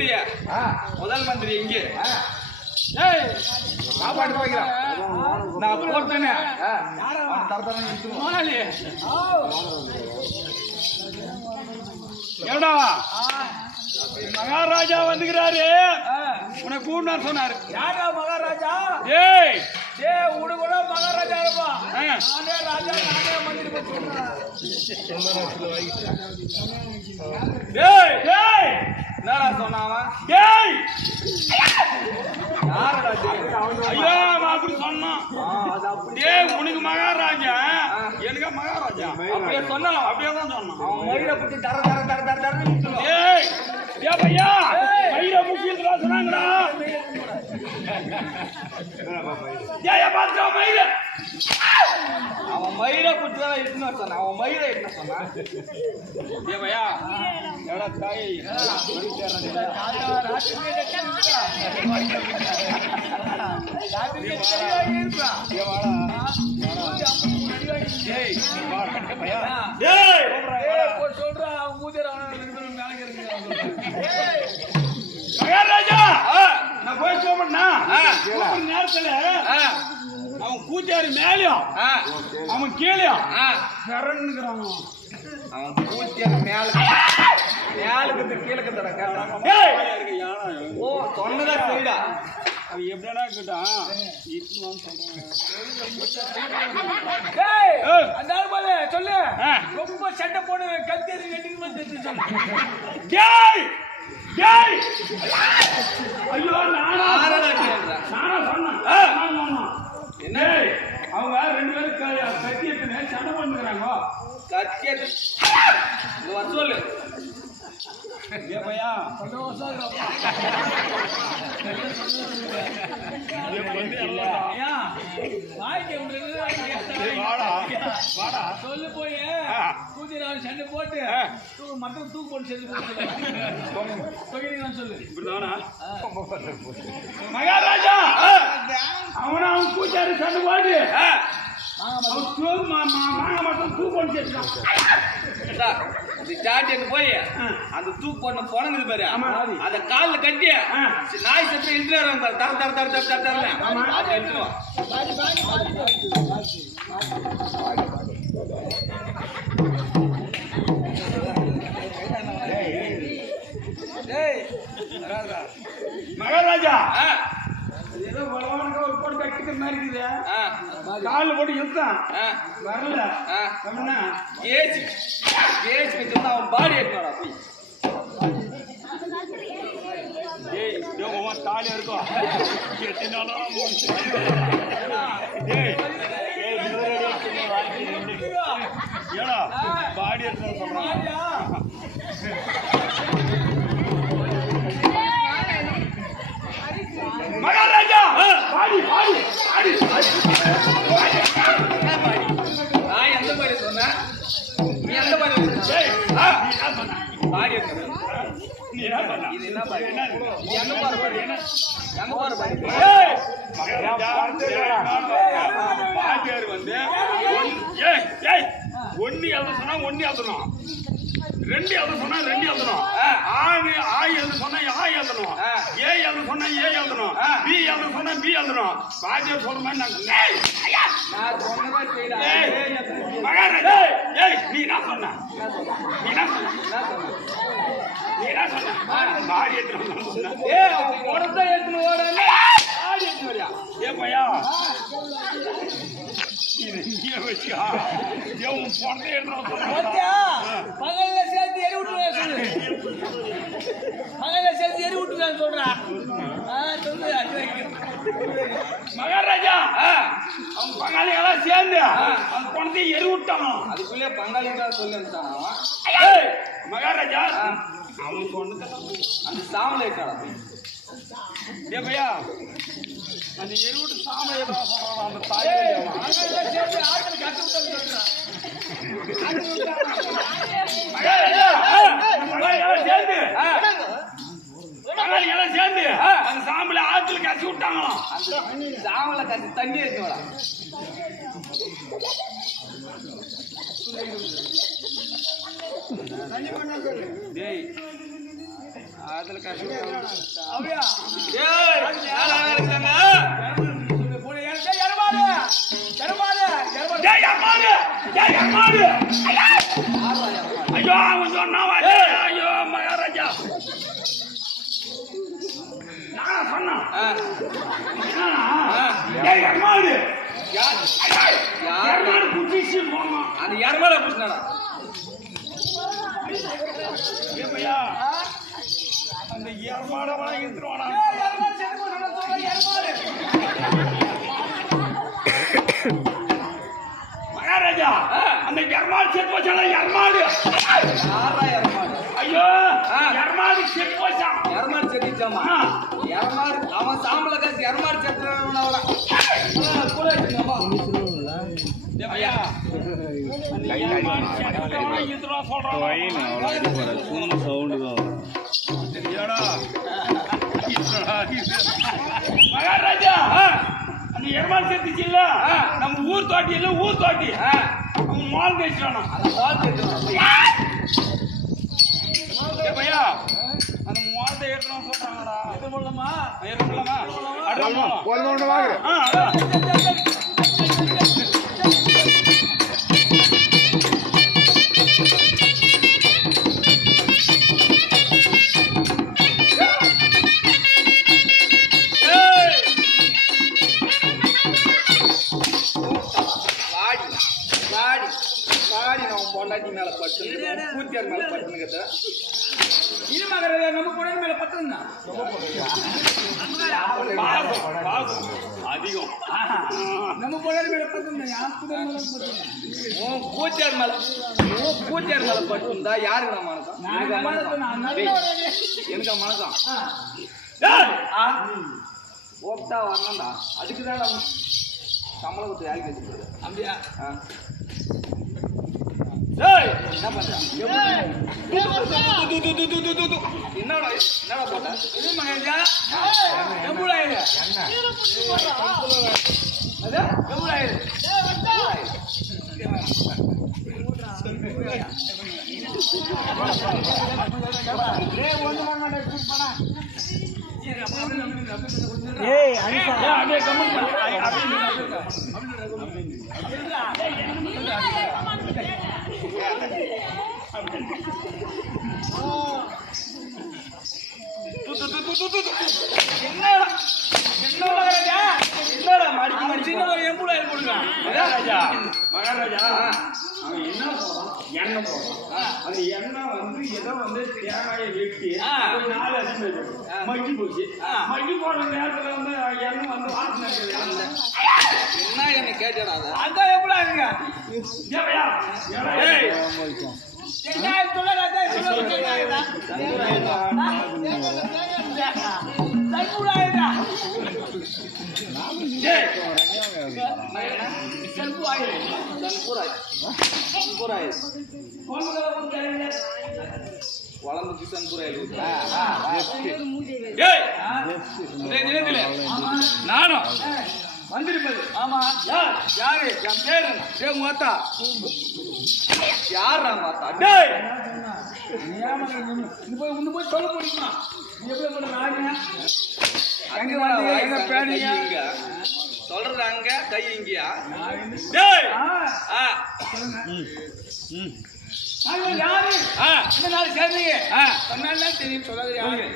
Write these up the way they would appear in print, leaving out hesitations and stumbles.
என்னுடைய முதல் மந்திரி இங்கே சாப்பாடு போய்க்கிறேன் நான் போட்டேனே ஏடா மகாராஜா வந்துக்கிறாரு உனக்கு கூப்பிட்டு சொன்னாரு. யாரா மகாராஜா? ஏய் உடு கூட மகாராஜா இருப்பா. நானே ராஜா, நானே மந்திரி என்னடா சொன்னாவா? ஐயா அப்படி சொன்னான். உனக்கு மகாராஜா எனக்கு மகாராஜா அப்படியே சொன்னா அப்படியே தான் சொன்னான். அவன் மயிரை பிடிச்சி தர தர தர தர தர பையா மயிரை முக்கியங்களா சொன்னாங்கடா. அவன் மயிரை பிடிச்சதான் இருக்குன்னு சொன்னான். அவன் மயிரை என்ன சொன்னான்? பையா எவ்வளோ தாய் சொல்றா மூதேர மகாராஜா நான் போய் சொல்றேன்னா நேரத்துல அவன் கூச்சாரு மேலையும் அவன் கீழையும் சரண்னுக்குறாங்க. அவன் கூச்சாரு மேலுக்கு கீழே கேட்டான். ஓ சொன்னதா சரிடா. அது எப்படின்னா கேட்டான் சொல்லு ரொம்ப சண்டை போடு கத்தேரி வெட்டிக்கு ஐயோ நானா சொன்னேன். என்ன அவங்க 2 பேரும் கத்தி எடுத்து சண்டை பண்ணுறாங்க. கத்தி சொல்லு பையா சொல்லு போய் கூதி சண்டை போட்டு மற்ற தூக்கு போட்டு சொல்லு மகாராஜா அவன் கூச்சாரு சண்டை போட்டு மட்டும் தூக்கு போட்டு போய் அந்த தூக்கு போன போனது பாரு அத கால்ல கட்டி நாய் சத்து இழுத்துறாரு தர தர தர தர தரல அது எடுத்துருவான். மகாராஜா ஏதோ பலவானுக்கு ஒரு போட்டு கட்டிக்கிற மாதிரி இருக்குது. காலில் போட்டு இழுத்தான் வரல. ஏசி வச்சு அவன் பாடி எடுத்துவாடா போய் தாலியா இருக்கும். பாடி எடுத்து சொல்றான். மகாராஜா பாடி பாடி நான் எந்த மாதிரி சொன்னேன்? நீ எந்த மாதிரி பாடி இது என்ன பாடி? எங்க பாரு பாடி எங்க பாரு பாடி வந்து ஒன்னு எழுத சொன்னா ஒன்னு எழுதணும், 2 எழுத சொன்னா 2 எழுதணும், ஆய் எழுத சொன்னா ஆய் எழுதணும், ஏ எழுத சொன்னா ஏ எழுதணும், பி எழுத சொன்னா பி எழுதணும். பாஜியார் சொல்ற மாதிரி மகாராஜா நீ என்ன சொன்ன? பாடி எடுத்துன்னு ஓட ஏ பையா பகல்ல சேர்த்து எரி விட்டுருவேன் சொல்றான். மகாராஜா அவன் பங்காளிகளெல்லாம் சேர்ந்து அந்த பணத்தை எரி விட்டான். அதுக்குள்ளே பங்காளிதான் சொல்லி மகாராஜா அவன் சொன்னது அந்த சாமலை இருக்காடா ஏ பையா அந்த எருவிட்டு சாமலை அந்த தாய் சேர்ந்து அந்த சாம்பலை ஆத்துல கசி விட்டாங்களாம். அந்த சாமலை கசி தண்ணி இருக்குடா. அதுல கஷ்டம் அப்படியா ஏய் யாரா இருக்காங்க டேய் யர்மாடு ஐயோ அவன் சொன்னா ஐயோ மகாராஜா நான் சொன்னேன் டேய் யர்மாடு யர்மாடு குட்டிச்சு போமா அந்த யாரமாடா புடிச்சாடா ஏப்பையா அந்த யர்மாடவா இருந்துவானா மகாராஜா அந்த யர்மாடு செத்து போச்சானா யர்மாடு யாரா யாரமாடு ஐயோ யர்மாடு செத்து போச்சான் யாரமாடு செத்திச்சாமா யாரமாடு அவன் சாம்பல காசு யாரமாடு செத்துறவனவள கூட வச்சுங்கம்மா ஐயா அந்த யர்மாடு செத்து போச்சானா இருந்துவா சொல்றான் மகாராஜா அந்த யர்மாடு செத்துச்சு இல்ல நம்ம ஊர் தோட்டி இல்ல ஊர் தோட்டி அவன் மால் பேசுறானா அந்த பால் செத்துறான் ஏப்பையா அந்த மாலத்தை ஏற்றணும் சொல்றாங்கடா இது போடலாமா அடுத்து வாடி நான் பொண்டாட்டி மேல பட்டு பூத்தியார் மேல பட்டுனுக்கிட்ட இது மகரே நம்ம கூட மேல பத்துனா அதிகம் நம்ம கூட மேல பத்துனா யார் கூட மேல பத்துனா உன் பூத்தியார் மேல பட்டுந்தா யாருக்கு நான் மனசம் எனக்கு மனசம் ஓப்டா வரணும்டா அதுக்கு தான் நம்ம சம்பளம் கொடுத்து யாருக்கு வச்சுக்கிறது அப்படியா என்ன பண்றான் என்னடா போட்டா இது மகராஜா எம்புடாயிரு அது எம்புடாயிரு ஏய் அனிசா அப்படியே கமெண்ட் என்னடா மடிச்சு மடிச்சு ஒரு எம்புடாயிரு போடுங்க மகாராஜா அவன் என்ன போறான் எண்ணெய் போடுறான் அந்த எண்ணெய் வந்து ஏதோ வந்து தேங்காயை வெட்டி ஒரு நாலு அதிகம் மக்கி போச்சு மக்கி போடுற நேரத்துல வந்து எண்ணெய் வந்து வாசனை இருக்குது. என்ன என்ன கேட்டடா அத அதான் எம்புடாயிருங்க ஏப்பையா? ஏய், ஏய், வளர்ந்து சன்புராயில் ஏய், இதே நிலத்திலே நானும் வந்திருப்பது ஆமா யார் யாரு என் பேரு டேய் மாத்தா யாரா மாத்தா டேய் நீ போய் சொல்ல முடியுமா நீ எப்படி பண்ண ராஜா அங்க வந்து வந்து எங்க பேணியா? இங்க சொல்றது அங்க கை இங்கயா டேய் யாரு ஆ இந்த நாள் சேர்ந்தீங்க ஆ சொன்னால தெரியும் சொல்லாத யாரு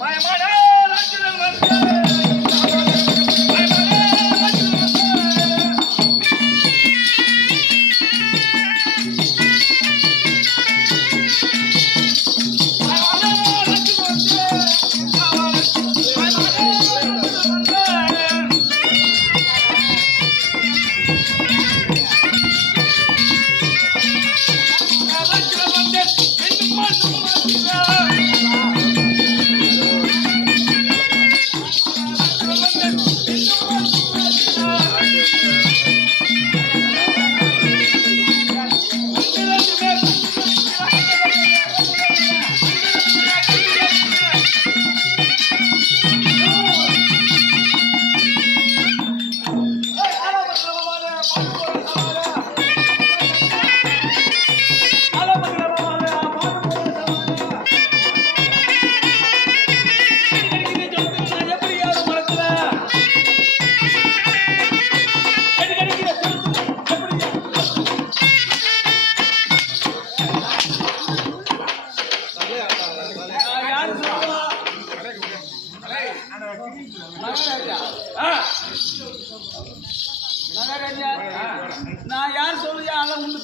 பயமாடா ராஜ்யம் வந்து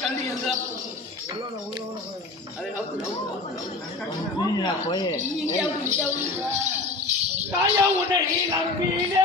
தள்ளி இருந்தா போய் தாயா உன்னை நம்பினே